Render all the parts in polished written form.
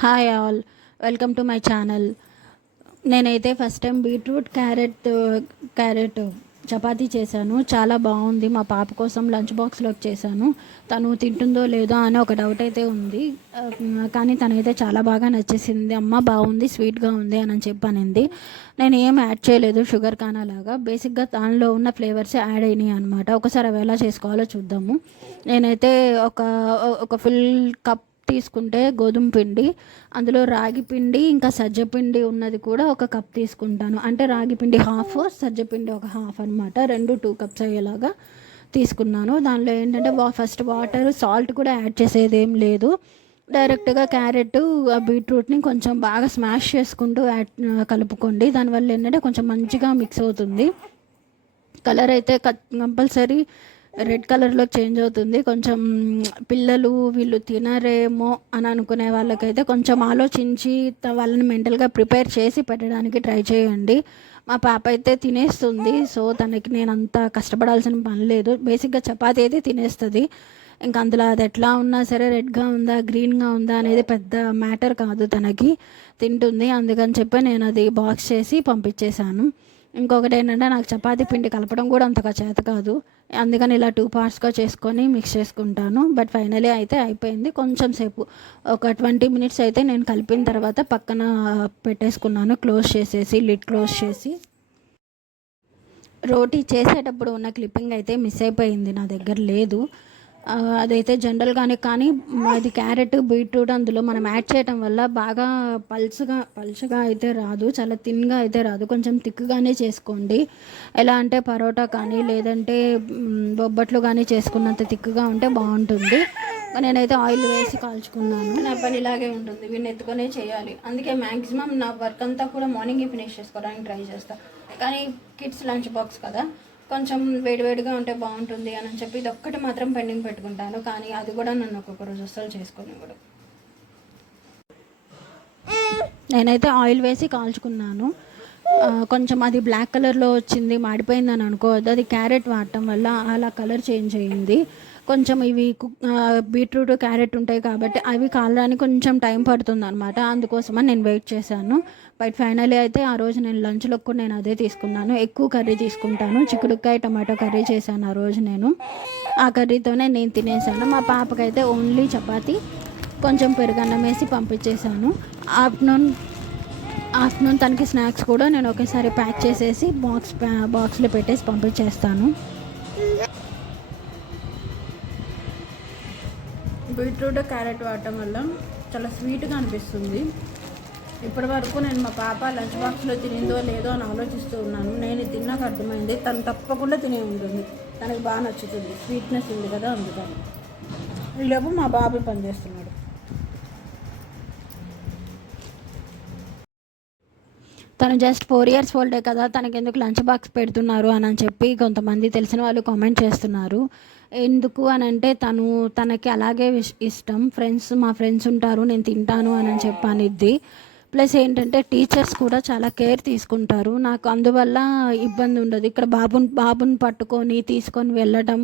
Hi all, welcome to my channel. నేనైతే first time beetroot carrot chapati చేశాను. చాలా బాగుంది. మా పాప కోసం లంచ్ బాక్స్లోకి చేశాను. తను తింటుందో లేదో అని ఒక డౌట్ అయితే ఉంది, కానీ తనైతే చాలా బాగా నచ్చేసింది. అమ్మ బాగుంది, స్వీట్గా ఉంది అని చెప్పనింది. నేను ఏం యాడ్ చేయలేదు, షుగర్ కానలాగా బేసిక్గా దానిలో ఉన్న ఫ్లేవర్స్ యాడ్ అయినాయి అనమాట. ఒకసారి అవి ఎలా చేసుకోవాలో చూద్దాము. నేనైతే ఒక ఫుల్ కప్ తీసుకుంటే గోధుమ పిండి, అందులో రాగి పిండి ఇంకా సజ్జపిండి ఉన్నది కూడా ఒక కప్ తీసుకుంటాను. అంటే రాగి పిండి హాఫ్, సజ్జపిండి ఒక హాఫ్ అనమాట. 2 కప్స్ అయ్యేలాగా తీసుకున్నాను. దానిలో ఏంటంటే ఫస్ట్ వాటర్, సాల్ట్ కూడా యాడ్ చేసేది ఏం లేదు. డైరెక్ట్గా క్యారెట్, బీట్రూట్ని కొంచెం బాగా స్మాష్ చేసుకుంటూ కలుపుకోండి. దానివల్ల ఏంటంటే కొంచెం మంచిగా మిక్స్ అవుతుంది. కలర్ అయితే కంపల్సరీ రెడ్ కలర్లో చేంజ్ అవుతుంది. కొంచెం పిల్లలు వీళ్ళు తినరేమో అని అనుకునే వాళ్ళకైతే కొంచెం ఆలోచించి వాళ్ళని మెంటల్గా ప్రిపేర్ చేసి పెట్టడానికి ట్రై చేయండి. మా పాప అయితే తినేస్తుంది, సో తనకి నేను అంత కష్టపడాల్సిన పని లేదు. బేసిక్గా చపాతీ అయితే తినేస్తుంది. ఇంకా అందులో అది ఎట్లా ఉన్నా సరే, రెడ్గా ఉందా గ్రీన్గా ఉందా అనేది పెద్ద మ్యాటర్ కాదు, తనకి తింటుంది. అందుకని చెప్పి నేను అది బాక్స్ చేసి పంపించేశాను. ఇంకొకటి ఏంటంటే నాకు చపాతీ పిండి కలపడం కూడా అంతగా చేత కాదు, అందుకని ఇలా 2 పార్ట్స్గా చేసుకొని మిక్స్ చేసుకుంటాను. బట్ ఫైనలీ అయితే అయిపోయింది. కొంచెం సేపు ఒక 20 మినిట్స్ అయితే నేను కలిపిన తర్వాత పక్కన పెట్టేసుకున్నాను, క్లోజ్ చేసేసి, లిడ్ క్లోజ్ చేసి. రోటీ చేసేటప్పుడు ఉన్న క్లిప్పింగ్ అయితే మిస్ అయిపోయింది, నా దగ్గర లేదు. అదైతే జనరల్గానే, కానీ అది క్యారెట్, బీట్రూట్ అందులో మనం యాడ్ చేయటం వల్ల బాగా పల్చగా అయితే రాదు, చాలా థిన్గా అయితే రాదు. కొంచెం థిక్గానే చేసుకోండి. ఎలా అంటే పరోటా కానీ లేదంటే బొబ్బట్లు కానీ చేసుకున్నంత థిక్గా ఉంటే బాగుంటుంది. నేనైతే ఆయిల్ వేసి కాల్చుకున్నాను. నా పని ఇలాగే ఉంటుంది, వీడిని ఎత్తుకొనే చేయాలి. అందుకే మ్యాక్సిమం నా వర్క్ అంతా కూడా మార్నింగే ఫినిష్ చేసుకోవడానికి ట్రై చేస్తాను. కానీ కిడ్స్ లంచ్ బాక్స్ కదా, కొంచెం వేడివేడిగా ఉంటే బాగుంటుంది అని చెప్పి ఇది ఒక్కటి మాత్రం పెండింగ్ పెట్టుకుంటాను. కానీ అది కూడా నన్ను ఒక్కొక్క రోజు అస్సలు చేసుకొని కూడా. నేనైతే ఆయిల్ వేసి కాల్చుకున్నాను. కొంచెం అది బ్లాక్ కలర్లో వచ్చింది, మాడిపోయిందని అనుకోవద్దు, అది క్యారెట్ వాడటం వల్ల అలా కలర్ చేంజ్ అయ్యింది. కొంచెం ఇవి బీట్రూట్, క్యారెట్ ఉంటాయి కాబట్టి అవి కాలడానికి కొంచెం టైం పడుతుంది అనమాట. అందుకోసమని నేను వెయిట్ చేశాను. బట్ ఫైనలీ అయితే ఆ రోజు నేను లంచ్లో కూడా నేను అదే తీసుకున్నాను. ఎక్కువ కర్రీ తీసుకుంటాను, చిక్కుడుకాయ టమాటో కర్రీ చేశాను ఆ రోజు నేను. ఆ కర్రీతోనే నేను తినేసాను. మా పాపకైతే ఓన్లీ చపాతీ, కొంచెం పెరుగన్నం వేసి పంపించేశాను. ఆఫ్టర్నూన్ తనకి స్నాక్స్ కూడా నేను ఒకేసారి ప్యాక్ చేసేసి బాక్స్లో పెట్టేసి పంపించేస్తాను. బీట్రూట్, క్యారెట్ వాడటం వల్ల చాలా స్వీట్గా అనిపిస్తుంది. ఇప్పటి వరకు నేను మా పాప లంచ్ బాక్స్లో తినిందో లేదో అని ఆలోచిస్తూ ఉన్నాను. నేను తిన్నాక అర్థమైంది, తను తప్పకుండా తినే ఉంటుంది, తనకి బాగా నచ్చుతుంది, స్వీట్నెస్ ఉంది కదా, అందుకని. ఈలోపు మా బాబు పనిచేస్తున్నాడు. తను జస్ట్ 4 years ఓల్డే కదా, తనకి ఎందుకు లంచ్ బాక్స్ పెడుతున్నారు అని చెప్పి కొంతమంది తెలిసిన వాళ్ళు కామెంట్ చేస్తున్నారు. ఎందుకు అని అంటే తనకి అలాగే ఇష్టం. మా ఫ్రెండ్స్ ఉంటారు, నేను తింటాను అని చెప్పనిద్ది. ప్లస్ ఏంటంటే టీచర్స్ కూడా చాలా కేర్ తీసుకుంటారు. నాకు అందువల్ల ఇబ్బంది ఉండదు. ఇక్కడ బాబుని పట్టుకొని తీసుకొని వెళ్ళడం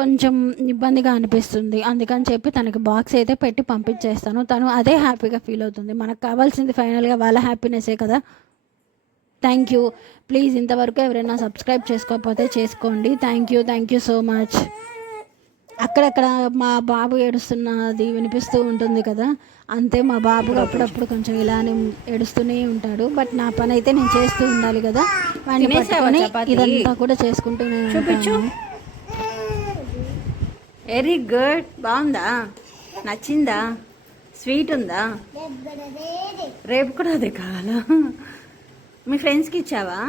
కొంచెం ఇబ్బందిగా అనిపిస్తుంది. అందుకని చెప్పి తనకి బాక్స్ అయితే పెట్టి పంపించేస్తాను. తను అదే హ్యాపీగా ఫీల్ అవుతుంది. మనకు కావాల్సింది ఫైనల్గా వాళ్ళ హ్యాపీనెస్సే కదా. Thank you. ప్లీజ్ ఇంతవరకు ఎవరైనా సబ్స్క్రైబ్ చేసుకోకపోతే చేసుకోండి. Thank you so much. అక్కడక్కడ మా బాబు ఏడుస్తున్నది వినిపిస్తూ ఉంటుంది కదా, అంతే. మా బాబు అప్పుడప్పుడు కొంచెం ఇలానే ఏడుస్తూనే ఉంటాడు. బట్ నా పని అయితే నేను చేస్తూ ఉండాలి కదా, వాడిని పట్టుకొని ఇదంతా కూడా చేసుకుంటూనే ఉంటాను. Very good. బాగుందా, నచ్చిందా, స్వీట్ ఉందా? రేపు కూడా అదే కావాలా? మీ ఫ్రెండ్స్కి ఇచ్చావా?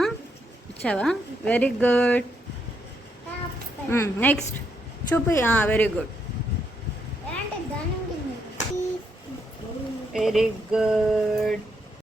Very good. నెక్స్ట్ చూపి. Very good, very good.